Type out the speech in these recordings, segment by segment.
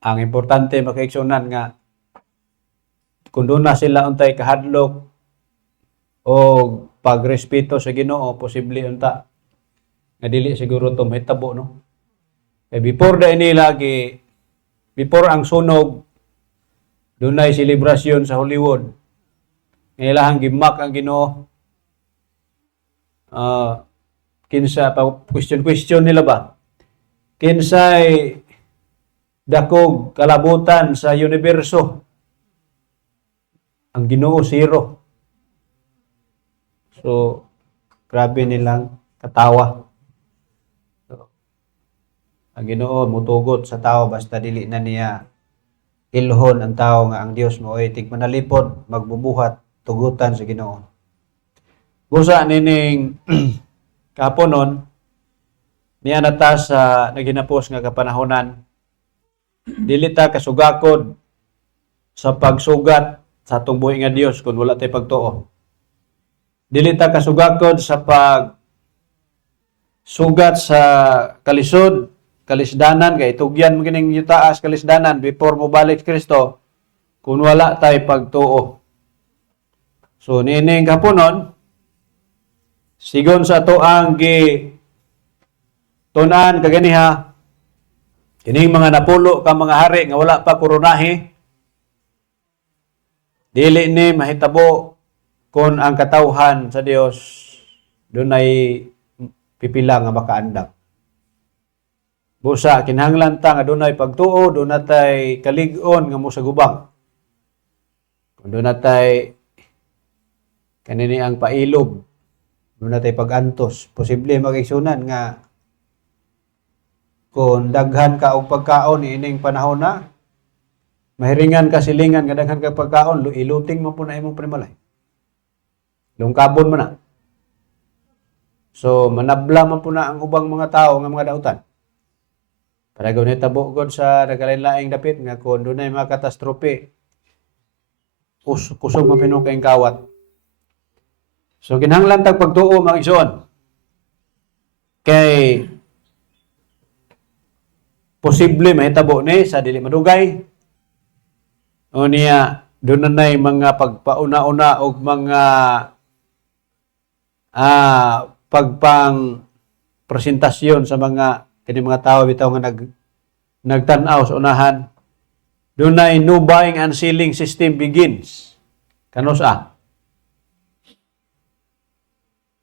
Ang importante makaigsunan nga kung doon na sila untay kahadlok o pagrespeto sa Ginoo, posible unta nga dili siguro to mahitabo, no? Before da ini lagi, before ang sunog, doon ay selebrasyon sa Hollywood. Ngailahang gimak ang Ginoo. Kinsa pa question nila ba? Kinsay dakog kalabutan sa universo? Ang Ginoo zero. So grabe nilang katawa. Ang Ginoo mutugot sa tao basta dili na niya ilhon ang tao nga ang Dios mo ay tigmanalipod magbubuhat tugutan sa Ginoo. Busa nining kaponon niya nata sa naginapos nga kapanahonan, dili ta kasugakod sa pagsugat sa atong buhi nga Dios kung wala tay pagtuo. Dili ta kasugakod sa sugat sa kalisdanan kay tugyan mo kining yutaas kalisdanan before mo balik Kristo kung wala tay pagtuo. So nining kaponon sigon sa ato ang tunan kaganiha kining mga napulo ka mga hari nga wala pa koronahi, dili ni mahitabo kung ang katawhan sa Dios dunay pipila nga makaandak. Busa kinahanglan ta nga dunay pagtuo, dunay kalig-on nga mosagubang. Kung dunay kanini ang pailob, dunay pagantos, posible magigsunan nga kung daghan ka og pagkaon ining panahon na, mahiringan ka silingan nga daghan ka pagkaon, iluting mo po na imong panimalay. Lungkabon mo na. So manabla man po na ang ubang mga tao nga mga dautan. Para gawin tabo god sa nagalain-laing dapit nga kung dunay mga katastrofe, kusog mapinong kayong kawat. So kinahanglan tag pagtuo mga igsoon. Kay posible mahitabo ni sa dili madugay. O niya doon na mga pagpauna-una o mga pagpang presentasyon sa mga kini mga tao bitaw nga nagtan-aw sa unahan. Doon na no buying and selling system begins. Kano sa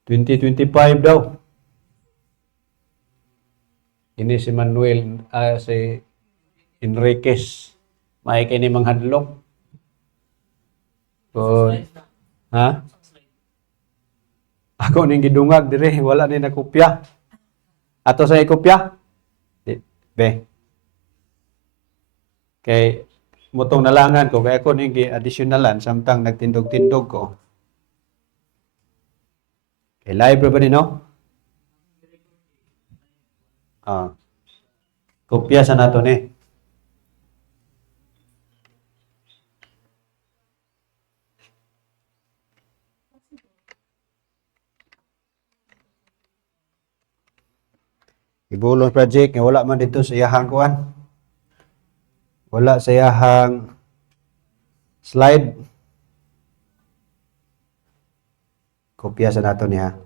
2025 daw. Ini si Manuel, si Enriquez, may kini manghadlok. Ha? Ako ning gidungag dire, wala ni nakopya. Ato sa ikopya? Be. Kay mutong nalangan ko, kaya ako ning gi-additionalan samtang nagtindog-tindog ko. Kay live ba ni no? Kopya sa nato ni. Ibulong project nga wala man dito sa iyahang kuan. Wala sa iyahang slide. Kopya sa nato niya.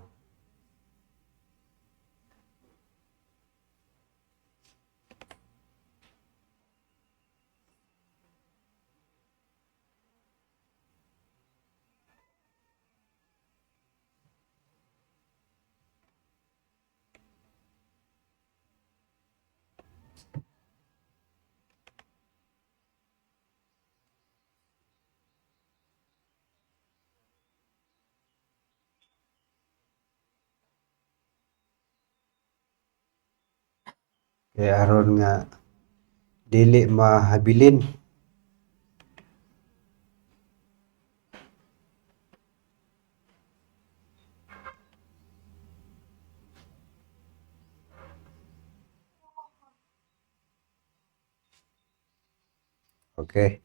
Kaya aron nga dili mahabilin. Okay.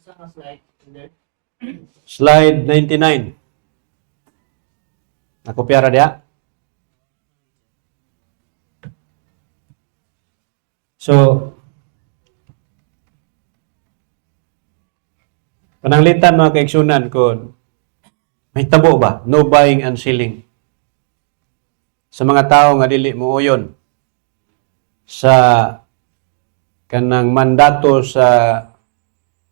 Sa nga slide, there. Slide 99. Nakopya ra diha. So, pananglitan mga kaigsunan kung may tabo ba? No buying and selling. Sa mga tao nga dili muuyon sa kanang mandato sa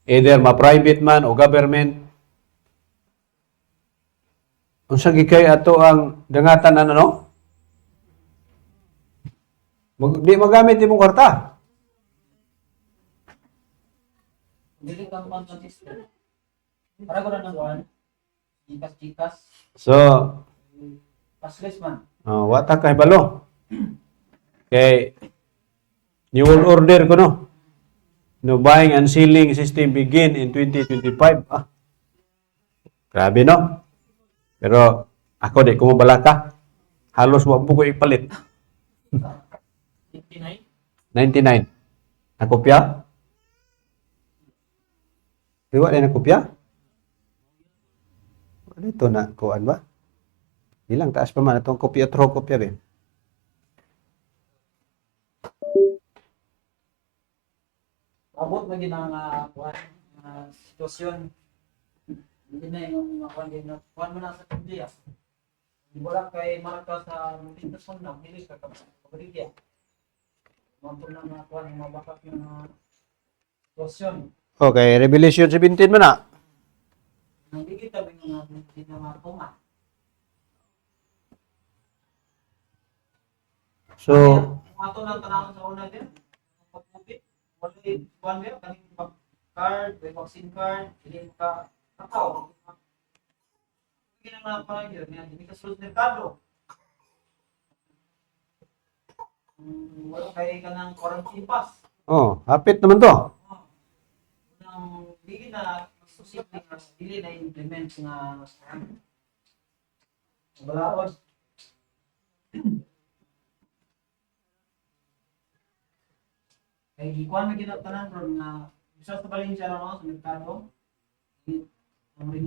either ma-private man o government. Unsa gikay ato ang dangatan na ano? Di magamit imong kwarta. Dili ka mo ang system. Para ko na ng one. Chikas. So, Passless man. wata kay balo. Kay New World Order ko no. No buying and selling system begin in 2025. Grabe no. Pero ako di ko mabalaka. Halos wa po ko ipalit. 59. 99. Nakopya? Diwa na nakopya? Ano ito na kuan ba? Ilang taas pa man itong kopya tro kopya ba? Abot na ginang sitwasyon. Hindi na yung mga kuwan din na kuwan mo na sa India. Di wala kay marka sa pintas mo na, hindi ka kapaligya. Mga na mga kuwan, mga bakak yung sitwasyon. Okay, Revelation 17 man na. Nang digit kami nga hindi na matunga. So, Ato nang tanawon sa una din. Pagpupi, wala kuwan din kaning card, may vaccine card, hindi ka tao. Hindi na pa yun, hindi ka sulod merkado. Wala kay ka ng quarantine pass. hapit naman to. Nang dili na susip na dili na implement nga balaod. Kay gikuan na ginatanan ron na isa sa Valencia no sa merkado.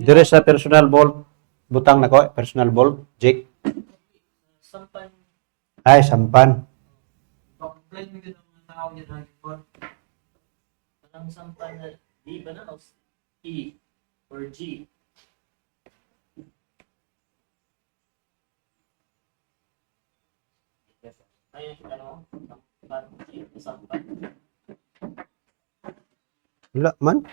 Dire sa personal vault, butang na ko, personal vault, Jake. Sampan Ay, sampan. pag-plan mo yun ang mga tao niya na report. Parang sampan na D ba na o E or G? Ayun kita no? Sampan G, sampan. Wala man.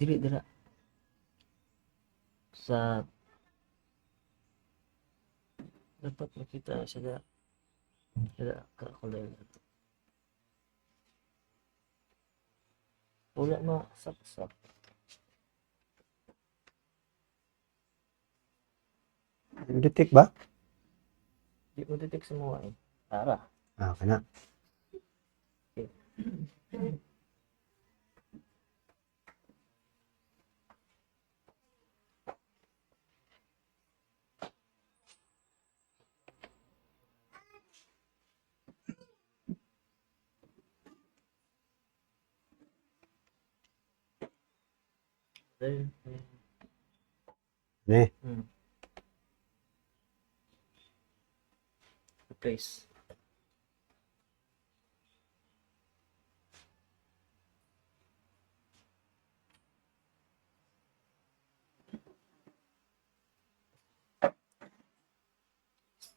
Dira sa dapat makita siya kakulay wala ma sak Detect ba? di ko detect sa mga tara Kana. Ne. Place.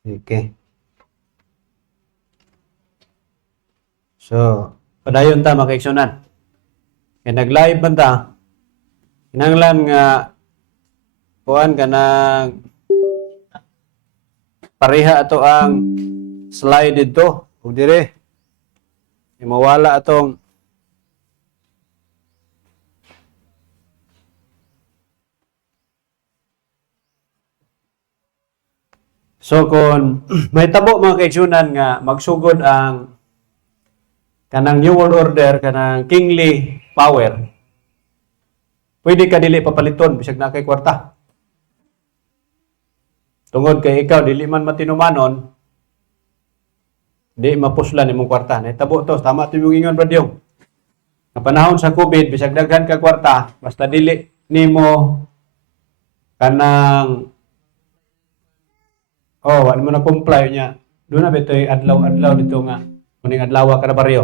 Okay. So, padayon ta makaigsunan. Kaya nag-live man ta. Kinanglan nga kuan ka nang pareha ato ang slide dito. Ug dire. Mawala atong So kung may tabo mga kaigsunan nga magsugod ang kanang New World Order, kanang kingly power, pwede ka dili papaliton bisag na kay kwarta. Tungod kay ikaw dili man matinumanon, di mapuslan imong kwarta. Nahitabo to, tama to yung ingon Brad Yung. Nga panahon sa COVID, bisag daghan ka kwarta, basta dili nimo kanang wala mo na comply niya. Doon na bitoy adlaw-adlaw dito nga kuning adlaw ka na baryo.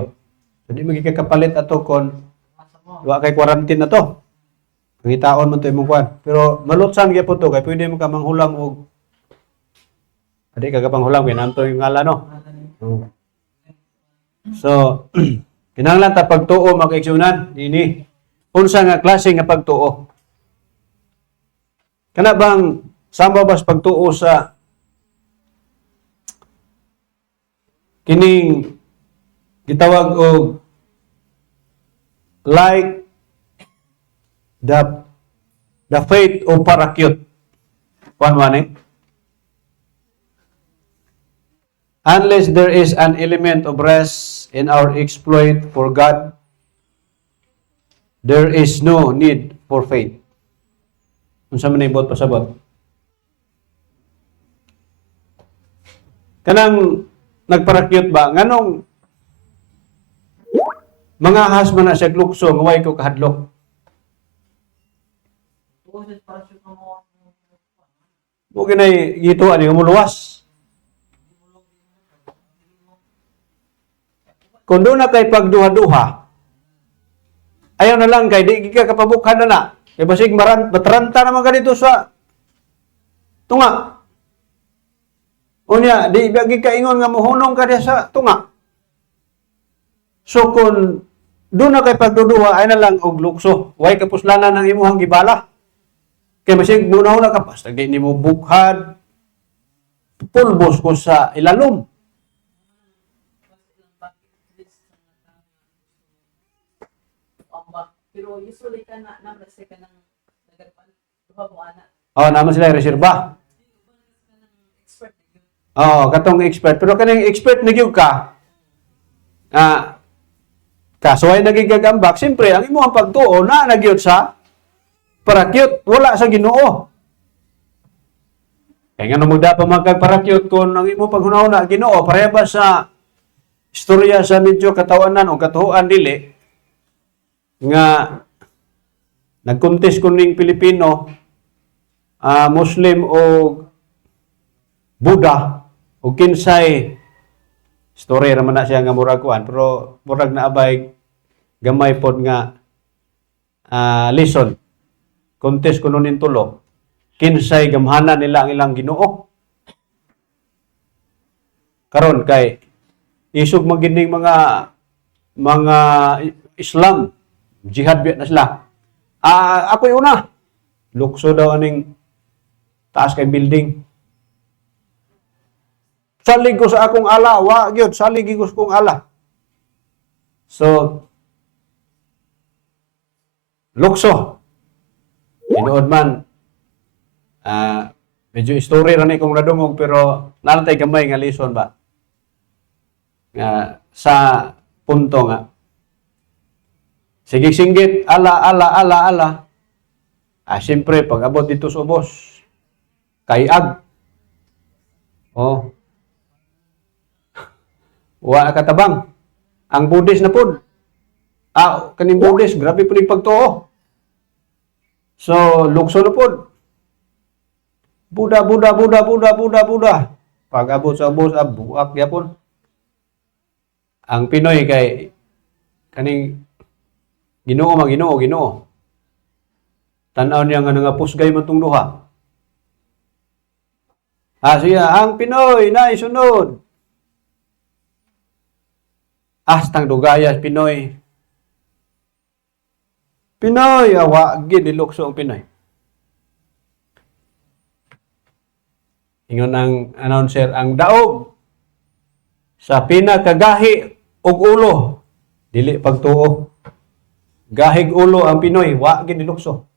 So di magi kapalit ato kon Asa mo? wa kay quarantine na to. Pangitaon mo to imong kwan. Pero malutsan gyapon to kay pwede mo ka manghulam og adi ka panghulam kay nanto yung ngala no. So kinahanglan ta pagtuo makaigsunan ini. Unsa nga klase nga pagtuo? Kana bang sama bas pagtuo sa kining gitawag og like the faith of parakeet. One. Unless there is an element of rest in our exploit for God, there is no need for faith. Unsa man ibot pasabot? Kanang nagparakyut ba nganong mga has man na siya lukso nga way ko kahadlok. Tuwas para sa mo. Mo ginay gito ani mo luwas. Kung doon na kay pagduha-duha, ayaw na lang kay di ka kapabukhan na na. Kay basig matranta naman ka dito sa tunga. Unya, di bagi ka ingon nga muhunong ka diya sa tunga. So kung doon na kay pagduduha, ay na lang og lukso. Way kapuslanan ng imuhang gibala. Kay basig muna-una ka pas, di ni mo bukhad, pulbos ko sa ilalom. Pero usually ka na namrase ka ng nagagpan. Duha mo ana. Naman sila reserba. Expert. Katong expert. Pero kaning expert na gyud ka, kaso ay nagigagambak, siyempre, ang imo ang pagtuo na nagyod sa parakyut, wala sa Ginoo. Kaya nga nung magdapa magkagparakyut kung ang imo paghunahuna Ginoo, pareha ba sa istorya sa medyo katawanan o katuhuan dili, nga nagkontes kuning Pilipino, Muslim o Buddha o kinsay story raman na siya nga murag kuan pero murag na abay gamay pod nga lesson contest kuno nin tulo kinsay gamhanan nila ang ilang Ginoo karon kay isog magining mga Islam jihad biya na sila ako'y una lukso daw aning taas kay building. Salig ko sa akong ala, wa gyud salig ko sa akong ala. So lukso. Tinuod man medyo story ra ni kong nadungog pero nalantay gamay nga lesson ba. Sa punto nga sige singgit ala. Siyempre pag abot dito sa ubos kayag. Wa katabang. Ang Buddhist na pod. Kaning Buddhist, grabe po yung pagtuo. So, lukso na pod. Buddha. Pag abot sa ubos, buak yapon. Ang Pinoy kay kaning Ginoo. Tanaw niya nga nga pusgay man tong duha. Siya, ang Pinoy na isunod. Astang dugayas Pinoy. Awa gid nilukso ang Pinoy. Ingon ang announcer, ang daog sa pinakagahi og ulo dili pagtuo. Gahig ulo ang Pinoy, wa gid nilukso.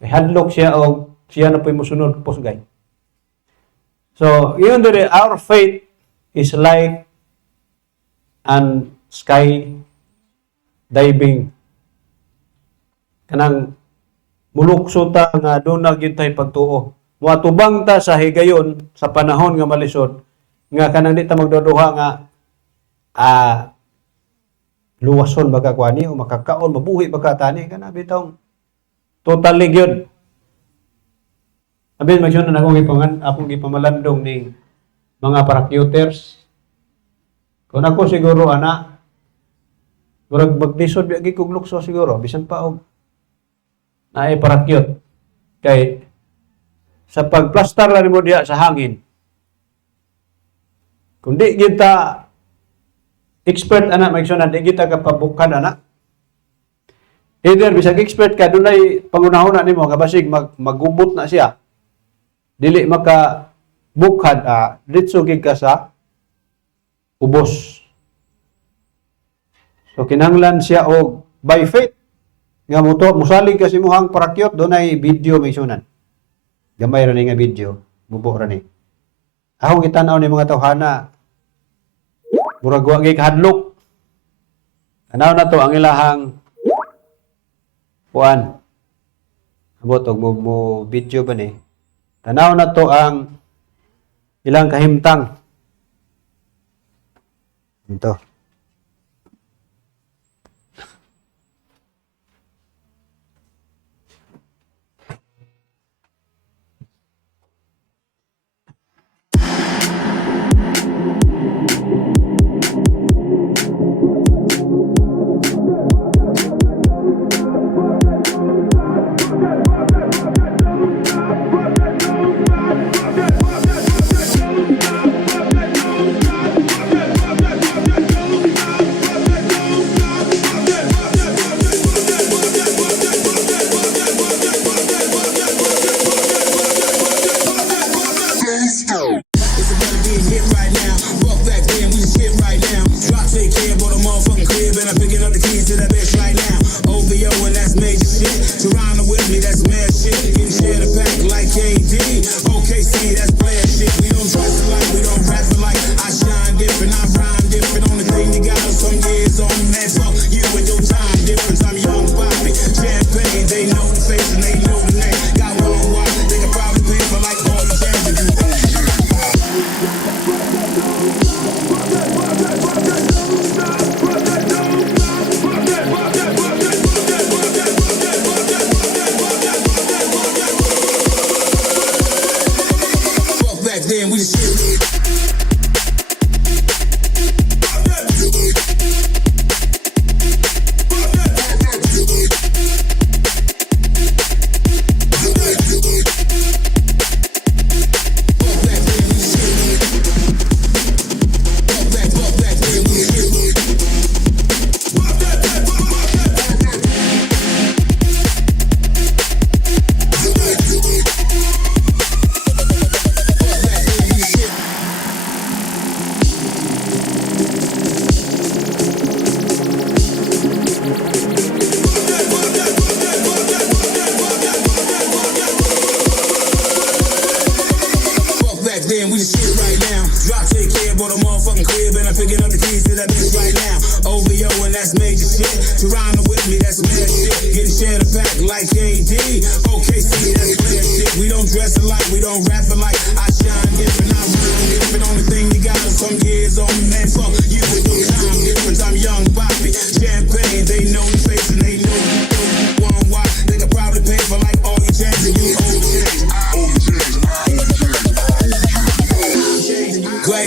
Kay hadlok siya og siya na po'y mosunod pusgay. So, yun dire, our faith is like and sky diving. Kanang mulukso ta nga doon na gyud tay pagtuo. Muatubang ta sa higayon sa panahon nga malisod nga kanang di ta magduduha nga luwason baka kuani o makakaon mabuhi baka tani kana bitong totally gyud. Abin magsunan akong ipamalandong ni mga parakyuters. Kung ako siguro murag maglisod biya kog lukso siguro bisan pa og naay parakyut kay sa pagplastar na mo diha sa hangin. Kung di kita expert magsunan di kita kapabukan either bisag expert ka dunay pangunahon na nimo nga basig magubot na siya. Dili maka bukhad ditso gid ka sa ubos. So kinahanglan siya og by faith nga musalig ka si muhang parakyot dunay video may sunan. Gamay ra ni nga video, bubo ra ni. Akong gitanaw ni mga tawhana murag wa gyud kahadlok. Tanaw na to ang ilahang kuan. Abot og mo video ba ni? Tanaw na to ang ilang kahimtang. Ito.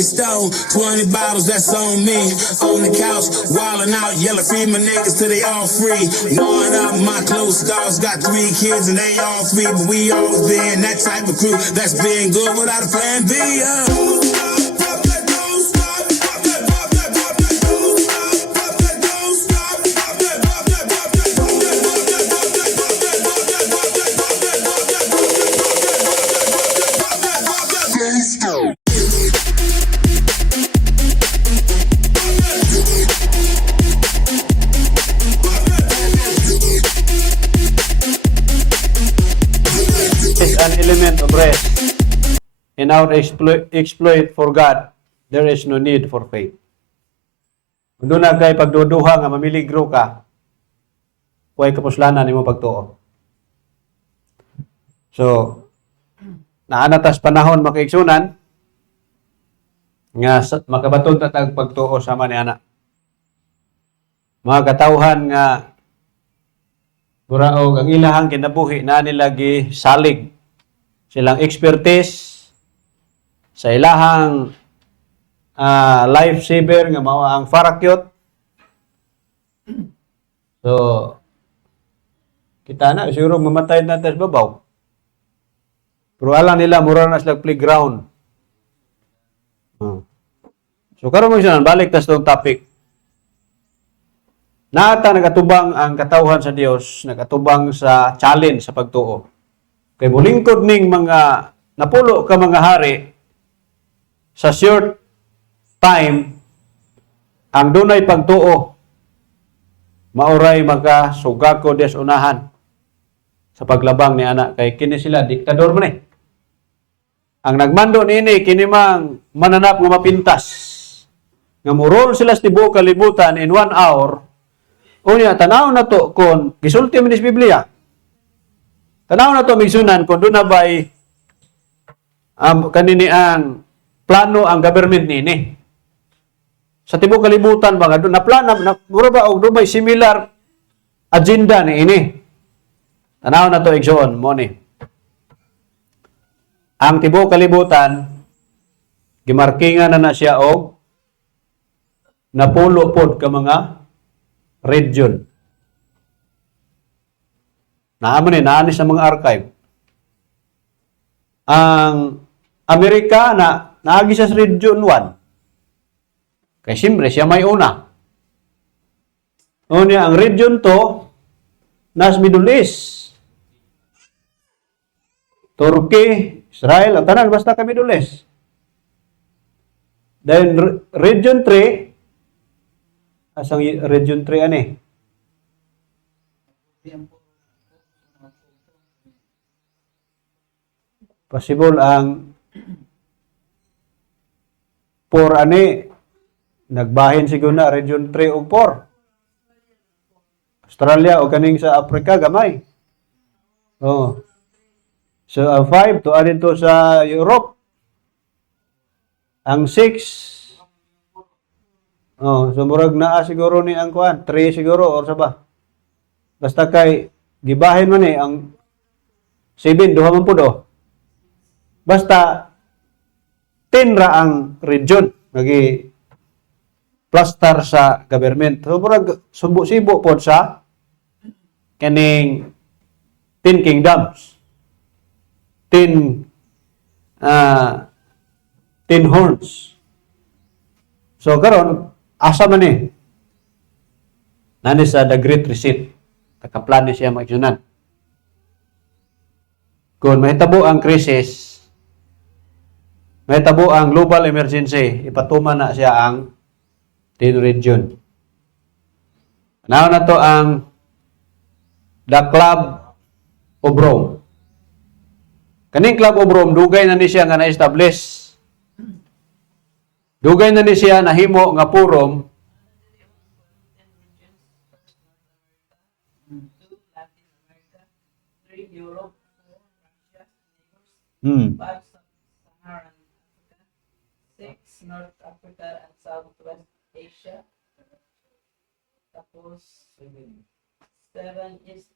Stone, 20 bottles, that's on me. On the couch, wildin' out, yelling free my niggas till they all free. Knowing up, my close dogs got 3 kids and they all free. But we always been that type of crew that's been good without a plan B. An element of rest. In our exploit for God, there is no need for faith. Kung doon na kay pagduduha nga mamiligro ka, huwag kapuslanan ni mo pagtuo. So, naanatas panahon makaigsunan nga makabaton ta tag pagtuo sama ni ana. Mga katawhan nga muraog ang ilahang kinabuhi na nila gisalig silang expertise sa ilahang lifesaver nga mao ang parakeet. So kita na siguro mamatay na sa babaw. Pero alam nila mura na sila playground. So karon mo siya balik tas tong topic. Naata nagatubang ang katawhan sa Dios, nagatubang sa challenge sa pagtuo. Kay bulingkod ning mga napulo ka mga hari sa short time ang dunay pagtuo mauray makasugako des unahan sa paglabang ni anak kay kini sila diktador man eh. Ang nagmando niini kini mang mananap nga mapintas nga murol sila sa tibuok kalibutan in 1 hour. Unya tanaw na to kon gisulti man sa Biblia. Tanaw na to migsunan kon doon na ba'y kanini ang plano ang government nini. Sa tibuok kalibutan ba nga doon na plano na mura ba og doon may similar agenda ni ini. Tanaw na to igsoon mo ni. Ang tibuok kalibutan gimarkingan na siya og napulo pod ka mga region. Naaman naani sa mga archive. Ang Amerika na naagi sa region 1. Kaya siyempre siya may una. Unya ang region 2 nas Middle East. Turkey, Israel, ang tanan basta ka Middle East. Then region 3 asang region 3 ani? Possible ang 4 ani nagbahin siguro na region 3 ug 4. Australia o kaning sa Africa gamay. Oh. So ang 5 to adin to sa Europe. Ang 6 oh, so murag naa siguro ni ang kuan, 3 siguro or sa ba. Basta kay gibahin man eh ang 7 duha man pud oh. Basta 10 ra ang region nagi plaster sa government. So murag subo-sibo pod sa kaning 10 kingdoms. 10 horns. So karon asa man eh. Nani sa The Great Reset. Takaplan ni siya maigsunan. Kung mahitabo ang krisis, mahitabo ang global emergency, ipatuman na siya ang 10 region. Now na to ang The Club of Rome. Kaning Club of Rome, dugay na ni siya nga na-establish. Dugay na ni siya nahimo nga forum Europe, Russia, 5 Hmm. Sub-Saharan Africa, 6 North Africa and Southwest Asia, tapos 7 East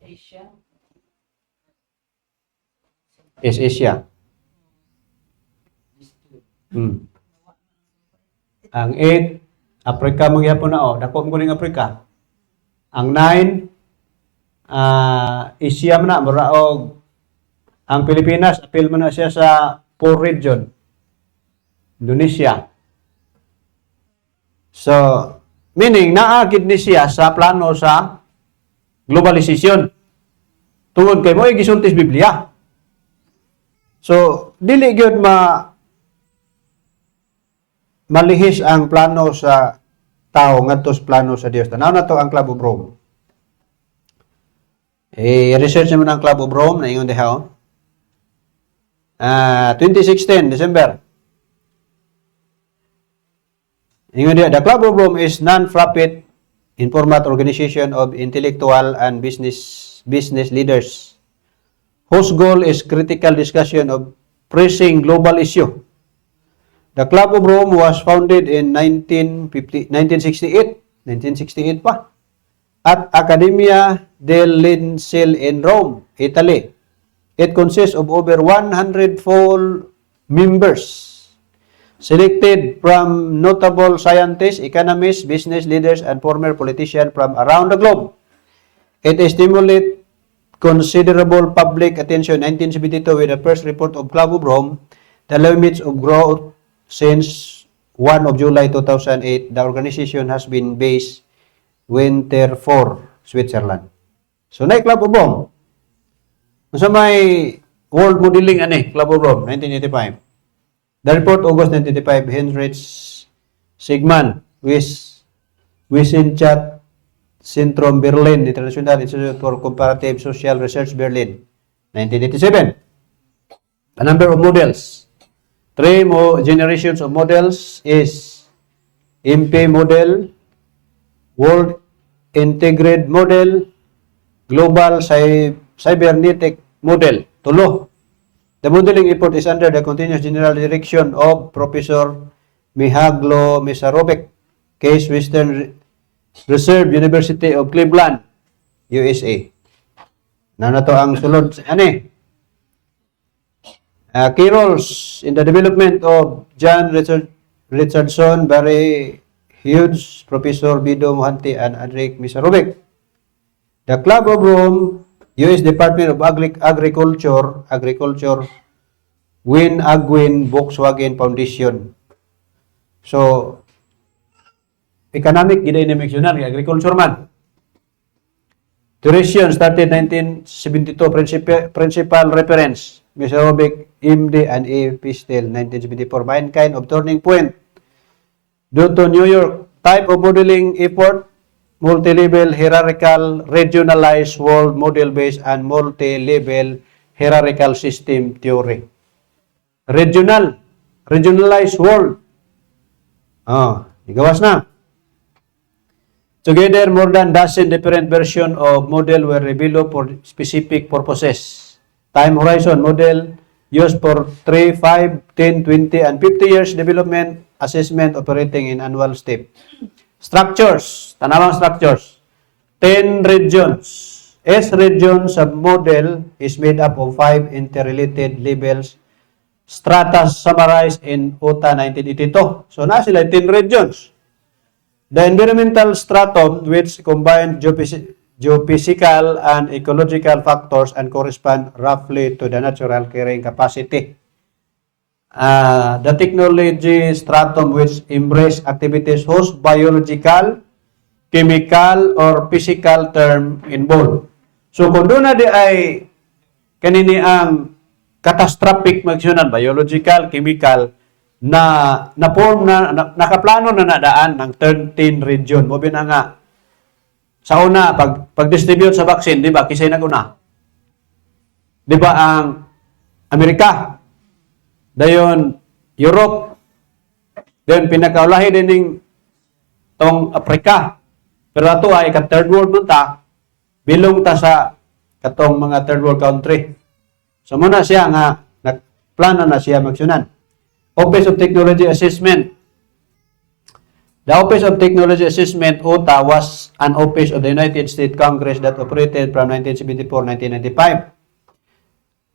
Asia, Is Asia. Hmm. Ang 8, Africa magyapon na oh. Dako mo ning Africa. Ang 9, Asia man na muraog ang Pilipinas apil man na siya sa 4 region. Indonesia. So, meaning naagid ni siya sa plano sa globalization. Tungod kay mo gisultis Biblia. So, dili gyud malihis ang plano sa tao ngadto sa plano sa Dios. Tanaw na to ang Club of Rome. Research naman ang Club of Rome na ingon diha. 2016 December. Ingon diha, the Club of Rome is non-profit informal organization of intellectual and business leaders whose goal is critical discussion of pressing global issue. The Club of Rome was founded in 1968 pa, at Accademia del Lincel in Rome, Italy. It consists of over 100 full members, selected from notable scientists, economists, business leaders, and former politicians from around the globe. It stimulated considerable public attention in 1972 with the first report of Club of Rome, The Limits of Growth. Since 1 of July 2008, the organization has been based Winterthur, Switzerland. So, na Club of Rome. Sa may World Modeling Club of Rome, 1985. The report, August 1985, Heinrich Sigman, Wissenschaft Zentrum Berlin, International Institute for Comparative Social Research, Berlin, 1987. A number of models. 3 more generations of models is MP model, World Integrated Model, Global Cybernetic Model. Tulo. The modeling effort is under the continuous general direction of Professor Mihaglo Misarovic, Case Western Reserve University of Cleveland, USA. Na to ang sulod key roles in the development of John Richardson, Barry Hughes, Professor Bido Mohanty, and Andrei Misarovic. The Club of Rome, U.S. Department of Agriculture, Win Agwin Volkswagen Foundation. So, economic, gina inimeksyonan, agriculture man. Duration started 1972, principal reference, Misarovic, MD, and A. Pistel, 1974. Mankind of turning point. Due to New York, type of modeling effort, multi-level hierarchical regionalized world model-based and multi-level hierarchical system theory. Regionalized world. Igawas na. Together, more than dozen different versions of model were developed for specific purposes. Time horizon model used for 3, 5, 10, 20, and 50 years development assessment operating in annual step. Structures, tanawang structures. 10 regions. Each region submodel is made up of 5 interrelated levels. Strata summarized in UTA 1982. So na sila 10 regions. The environmental stratum, which combines geophysical and ecological factors and correspond roughly to the natural carrying capacity. The technology stratum, which embrace activities whose biological, chemical, or physical term involved. So kung doon na di ay kanini ang catastrophic magsyonan, biological, chemical, na form na nakaplano na nadaan ng 13 region. Mo na nga sa una pag-distribute sa vaccine, di ba? Kisay naguna. Di ba ang Amerika? Dayon Europe. Dayon pinakaulahi din tong Africa. Pero ato ay ka third world man ta. Bilong ta sa katong mga third world country. So muna siya nga nagplano na siya magsyonan. Office of Technology Assessment. The Office of Technology Assessment, OTA, was an office of the United States Congress that operated from 1974-1995.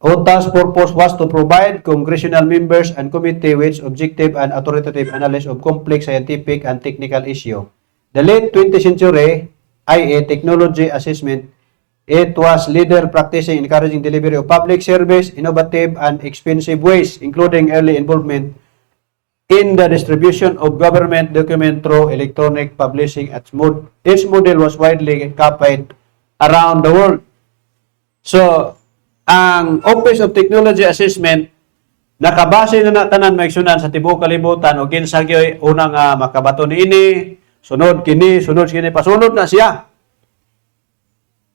OTA's purpose was to provide congressional members and committee with objective and authoritative analysis of complex scientific and technical issues. The late 20th century IA Technology Assessment, it was leader practicing encouraging delivery of public service, innovative and expensive ways, including early involvement in the distribution of government document through electronic publishing. Its model was widely copied around the world. So, ang Office of Technology Assessment, nakabase na tanan maigsunan sa tibuok kalibutan o kinsa gyoy unang makabato niini, sunod kini, pasunod na siya.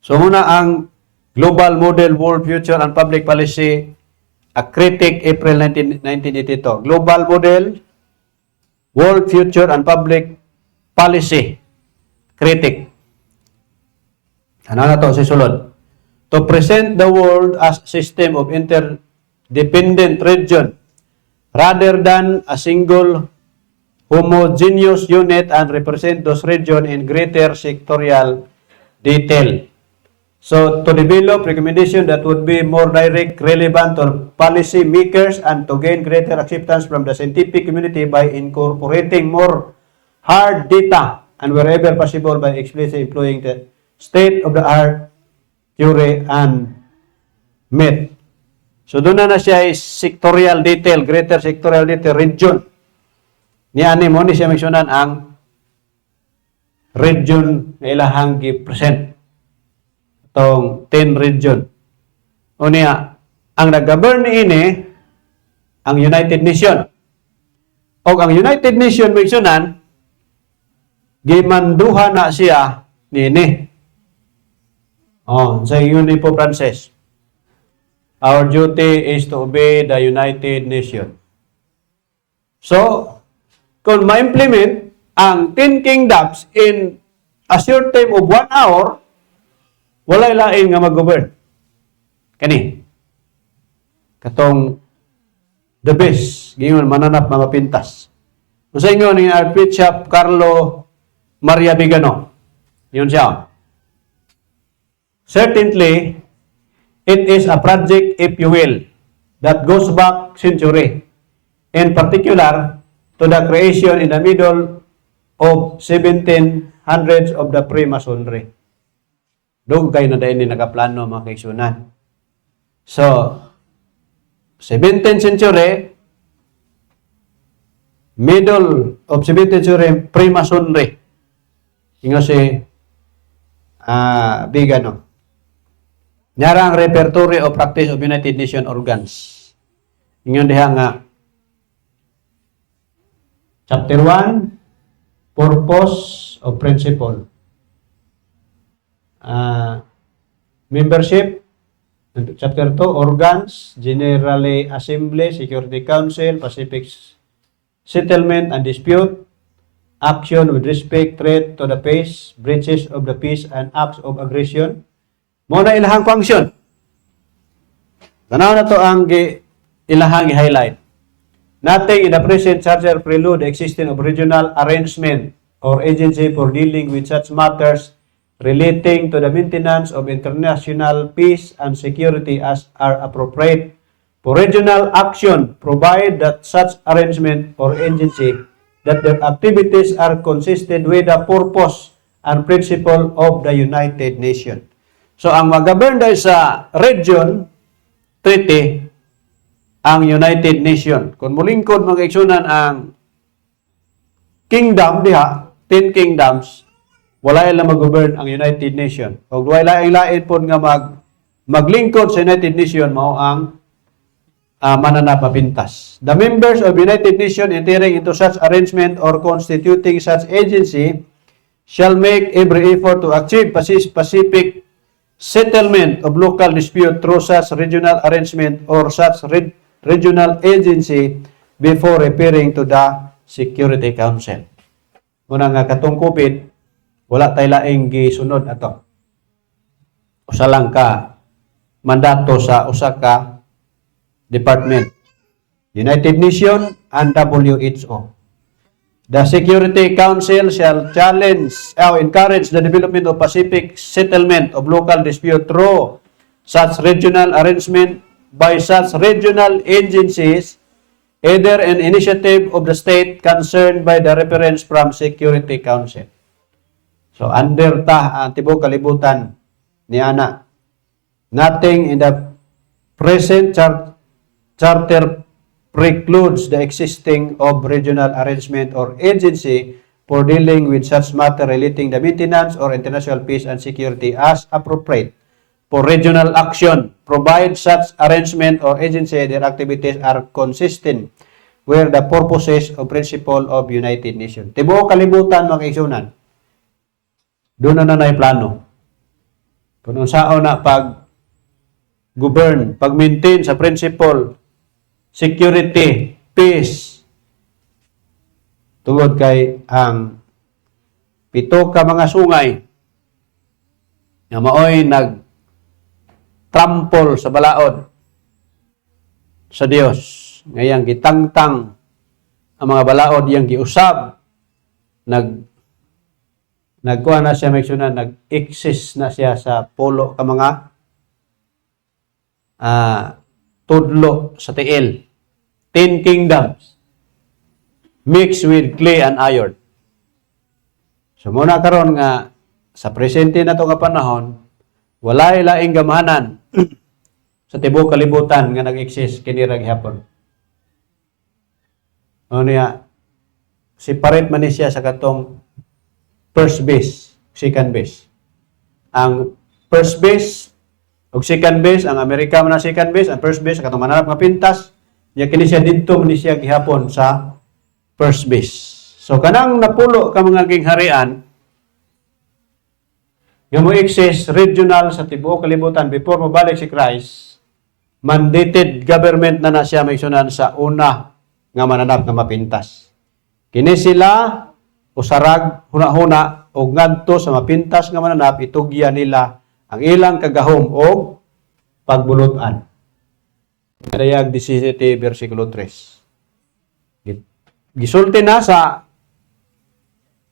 So muna ang Global Model World Future and Public Policy, a critic, April 1982. Global Model World Future and Public Policy, critic. Ano na to si sulod? to present the world as a system of interdependent region rather than a single homogeneous unit and represent those regions in greater sectorial detail. So, to develop recommendation that would be more direct, relevant to policy makers and to gain greater acceptance from the scientific community by incorporating more hard data and wherever possible by explicitly employing the state-of-the-art theory and myth. So, doon na siya is sectorial detail, greater sectorial detail, region. Niya mo ni siya mentionan ang region na ilahang gi-present. Itong 10 region. O niya, ang nag-govern ini ang United Nations. O ang United Nations mentionan, gimanduha na siya nini. Sa yun po Frances. Our duty is to obey the United Nations. So, kung ma-implement ang 10 kingdoms in a short time of 1 hour, walay lain nga mag-govern. Kani. Katong the best, gingon mananap mga pintas. Kung sa inyo ni Archbishop Carlo Maria Vigano, yun siya. Certainly, it is a project, if you will, that goes back century. In particular, to the creation in the middle of 1700s of the Freemasonry. Doon kayo na dahil nakaplano mga kaigsunan. So, 17th century, middle of 17th century, Freemasonry. Yung si Vigano. Nyara ang repertory of practice of United Nations organs. Yung diha nga, Chapter 1, Purpose of Principle. Membership. Chapter 2, Organs, Generally Assembly, Security Council, Pacific Settlement and Dispute, Action with respect, threat to the peace, breaches of the peace, and acts of aggression. Muna ilahang function. Tanaw na to ang ilahang i-highlight. Nothing in the present charter prelude the existence of regional arrangement or agency for dealing with such matters relating to the maintenance of international peace and security as are appropriate for regional action, provide that such arrangement or agency that their activities are consistent with the purpose and principle of the United Nations. So, ang mag-govern dahil sa region, treaty, ang United Nations. Kung mulingkod mga kaigsunan ang kingdom diha, 10 kingdoms, wala ilang mag-govern ang United Nations. O wala ilain po nga maglingkod sa United Nations mao ang mananap mapintas. The members of United Nations entering into such arrangement or constituting such agency shall make every effort to achieve Pacific settlement of local dispute through such regional arrangement or such regional agency before referring to the Security Council. Muna nga katong COVID, wala tayo laing gisunod ato. Usa lang ka mandato sa usa ka department. United Nations and WHO. The Security Council shall challenge or encourage the development of Pacific settlement of local dispute through such regional arrangement by such regional agencies, either an initiative of the state concerned by the reference from Security Council. So, under tibok kalibutan ni ana, nothing in the present charter precludes the existing of regional arrangement or agency for dealing with such matter relating the maintenance or international peace and security as appropriate for regional action, provide such arrangement or agency their activities are consistent with the purposes or principle of United Nations. Tibuok kalibutan mga kaigsunan. Doon na plano. Kung saan na pag-govern, pag-maintain sa principle, security, peace, tungod kay ang pito ka mga sungay na maoy trampol sa balaod sa Dios. Ngayang gitangtang ang mga balaod yang giusab, nagkuha na siya nag-exist na siya sa pulo ka mga tudlo sa tiil. 10 kingdoms mixed with clay and iron. So muna karon nga sa presente na to nga panahon, walay laing gamahanan sa tibuok kalibutan nga nag-exist kini ra gihapon. Ano niya, separate man ni siya sa katong first base, second base. Ang first base ug second base, ang Amerika man na second base, ang first base katong mananap nga pintas, ya kini siya didto man ni siya gihapon sa first base. So kanang napulo ka mga gingharian nga mo exist regional sa tibuok kalibutan before mabalik si Christ, mandated government na siya maigsunan sa una nga mananap nga mapintas. Kini sila usarag huna-huna og ngadto sa mapintas nga mananap, itugya nila ang ilang kagahom og pagbulutan. Dayag 17 versikulo 3. Gisulti na sa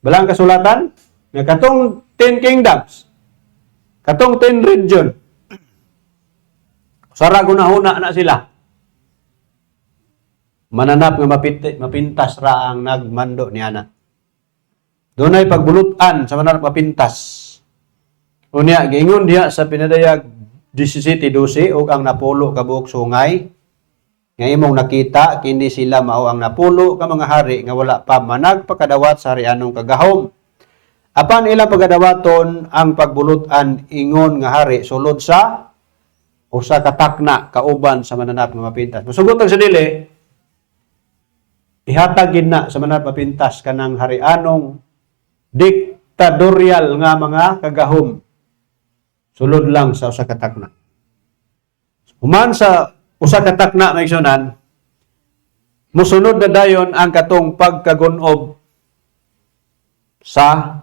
balang kasulatan nga katong 10 kingdoms, katong 10 region, usarag huna-huna na sila. Mananap nga mapintas ra ang nagmando niana. Doon ay pagbulutan sa mananap mapintas. Unya, giingon diha sa pinadayag 17:12 og ang napulo ka buok sungay nga imong nakita kini sila mao ang napulo ka mga hari nga wala pa managpakadawat sa harianong kagahom. Apan ilang pagadawaton ang pagbulutan ingon nga hari sulod sa usa ka takna kauban sa mananap nga mapintas. Masugot sa dili, ihatag gid na sa mananap mapintas kanang harianong diktadoryal nga mga kagahom. Sulod lang sa usa ka takna. Human sa usa ka takna maigsunan, musunod na dayon ang katong pagkagunob sa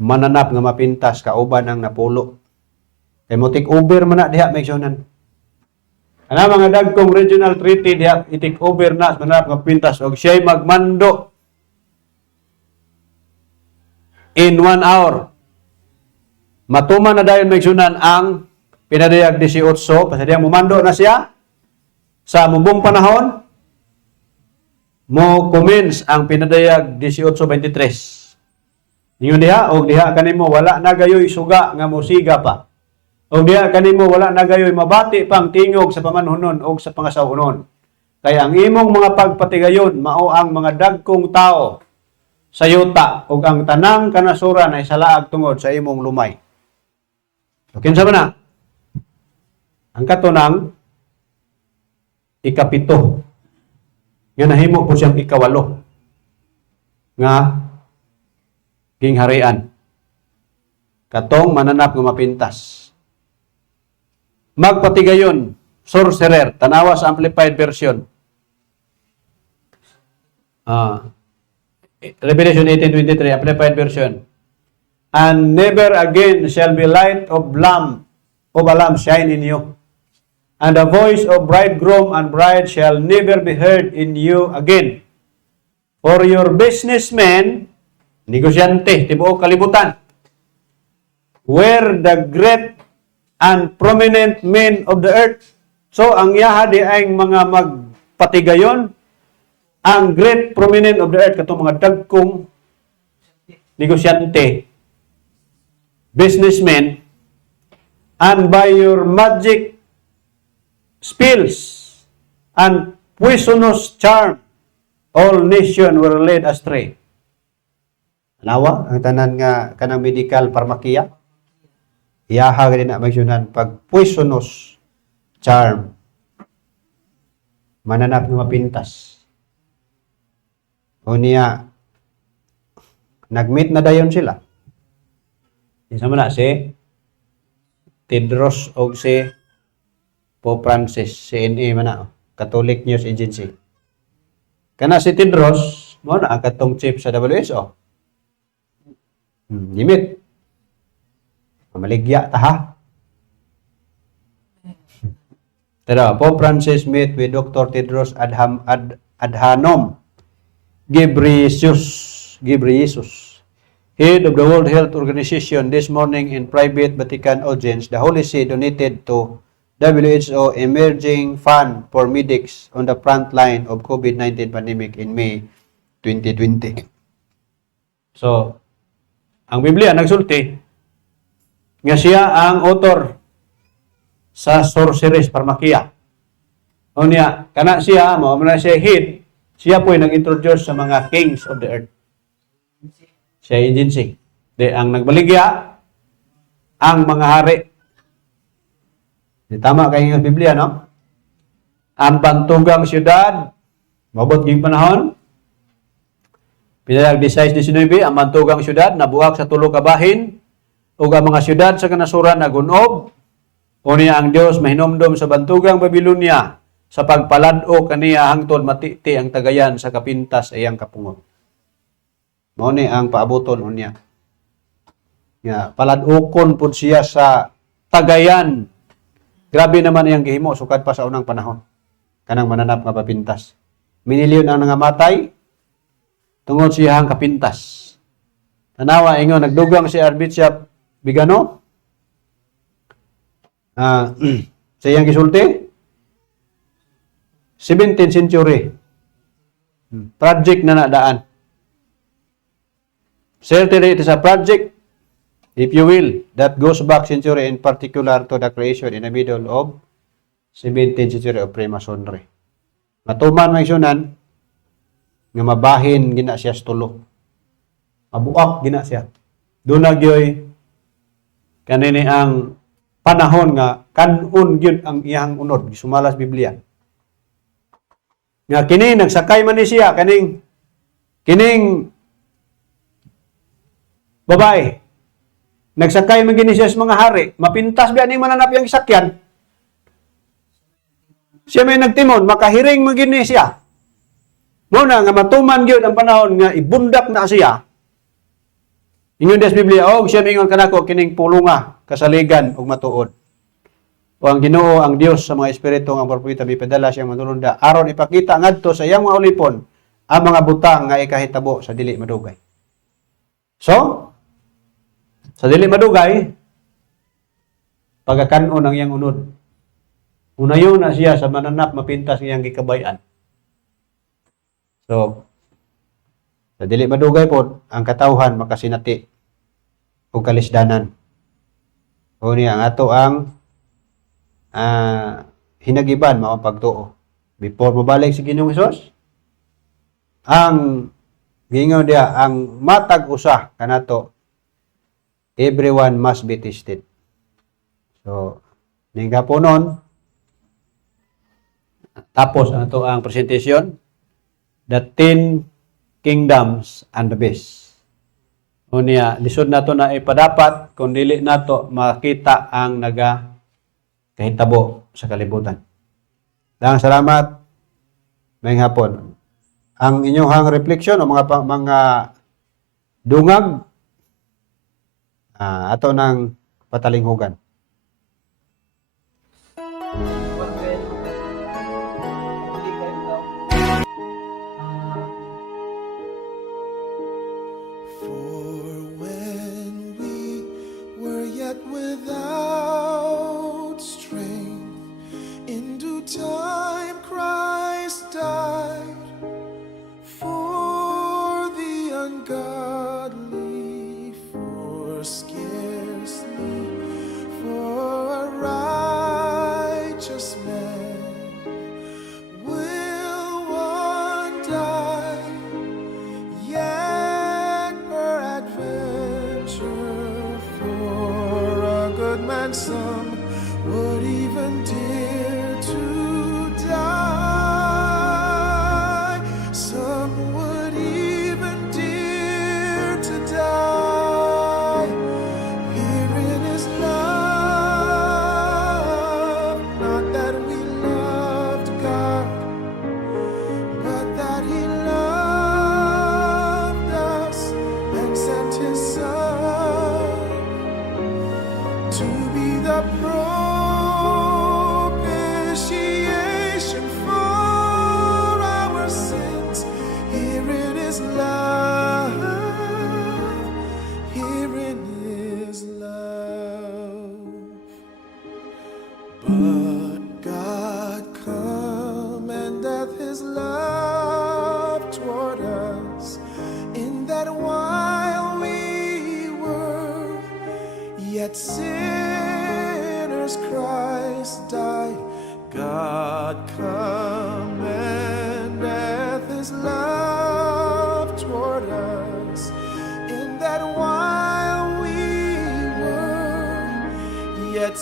mananap nga mapintas kauban ang napulo. Kay mo take over man na diha maigsunan. Ana mga dagkong regional treaty diha i-take over na sa mananap nga mapintas og siya'y magmando in 1 hour. Matuman na dayon maigsunan ang pinadayag 18, pasadiyang mumando na siya sa mubong panahon, mo commence ang pinadayag 18:23. Ingon diha, og diha kanimo wala na gayoy suga nga musiga pa. Og diha kanimo wala na gayoy mabati pang tingog sa pamanhunon og sa pangasahunon. Kaya ang imong mga pagpatigayon mao ang mga dagkong tao sa yuta ug ang tanang kanasuran ay salaag tungod sa imong lumay. So, kinsa man na? Ang katunang ikapito nga nahimo po siyang ikawalo nga gingharian. Katong mananap nga mapintas. Magpatigayon, sorcerer, tanawa sa amplified version. Revelation 18:23, amplified version. And never again shall be light of a lamp shine in you. And the voice of bridegroom and bride shall never be heard in you again. For your businessmen, negosyante, tibuok kalibutan, were the great and prominent men of the earth. So, ang yaha di ay mga magpatigayon, ang great prominent of the earth, katong mga dagkong negosyante, businessmen, and by your magic spells and poisonous charm, all nations were led astray. Nawa, ang tanan nga kanang medical pharmakia, iyaha rin na magsyonan pag poisonous charm, mananap nga mapintas. O niya, nag-meet na dayon sila. Isa man na si Tedros o si Pope Francis, CNA man na, Catholic News Agency. Kana si Tedros, mo na ang katong chief sa WHO. Gimit. Maligya ta ha. Tara, Pope Francis met with Dr. Tedros Adhanom Ghebreyesus, head of the World Health Organization, this morning in private Vatican audience. The Holy See donated to WHO emerging fund for medics on the front line of COVID-19 pandemic in May 2020. So, ang Biblia nagsulti nga siya ang author sa Sorceress Pharmakia. O niya, kana siya, mo na siya head, siya po nag-introduce sa mga kings of the earth. Siya agency. Ang nagbaligya, ang mga hari. Tama kayo ng Biblia, no? Ang bantugang siyudad, mabot yung panahon, pinayag 16-19, ang bantugang siyudad, nabuak sa tulo ka bahin, o ang mga siyudad sa kanasuran na gunob, o niya ang Diyos mahinomdom sa bantugang Babylonia sa pagpalado kaniya hangtod matiti ang tagayan sa kapintas ayang kapungot. Mao ni ang paabuton unya. Nga paladukon pud siya sa tagayan. Grabe naman iyang gihimo sukad pa sa unang panahon. Kanang mananap nga papintas. Minilyon ang nangamatay tungod siya ang kapintas. Tanawa ingon nagdugang si Archbishop Bigano. Sa iyang gisulti 17th century project na nadaan. Certainly it is a project, if you will, that goes back century, in particular to the creation in the middle of 17th century of Freemasonry. Matuman may sunan nga mabahin gina siya sa tulo. Mabuak gina siya. Doon nagyoy kanini ang panahon nga kanon gyud ang iyang unod sumalas Biblia. Nga kini nagsakay man ni siya kining babae. Nagsakay man gini siya sa mga hari, mapintas ba ning mananap yang sakyan. Siya may nagtimon, makahiring man gini siya. Muna nga matuman gyud ang panahon nga ibundak na siya. Ingon des Biblia, siya mingon kanako kining pulunga, kasaligan ug matuod. O ang Ginoo, ang Dios sa mga espiritu nga propeta mipadala siyang manulunda aron ipakita ngadto sa iyang mga ulipon ang mga butang nga ikahitabo sa dili madugay. So, sa dili madugay, pagkakan-on ang iyang unod. Unayon na siya sa mananap mapintas iyang gikabayan. So, sa dili madugay po, ang katawhan makasinati o kalisdanan. O niya, ang ato ang hinagiban, mao pagtuo. Before mabalik si Ginoong Hesus, ang gingaw dia, ang matag usa kanato, everyone must be tested. So, ning gaponon, tapos ang ato ang presentation, the 10 kingdoms and the beast. O niya, lisod nato na ipadapat kung dili nato makita ang kahitabo sa kalibutan. Daghang salamat. Mayong hapon. Ang inyong reflection o mga dungag ato ng patalinghugan. For when we were yet without strength, in due time Christ died for the ungodly, for scarcely for a righteous man will one die. Yet peradventure for a good man some would even dare to die. Some would even dare to die. Herein is love, not that we loved God, but that He loved us and sent His Son to be the propitiation yet sinners Christ died. God commendeth his love toward us, in that while we were yet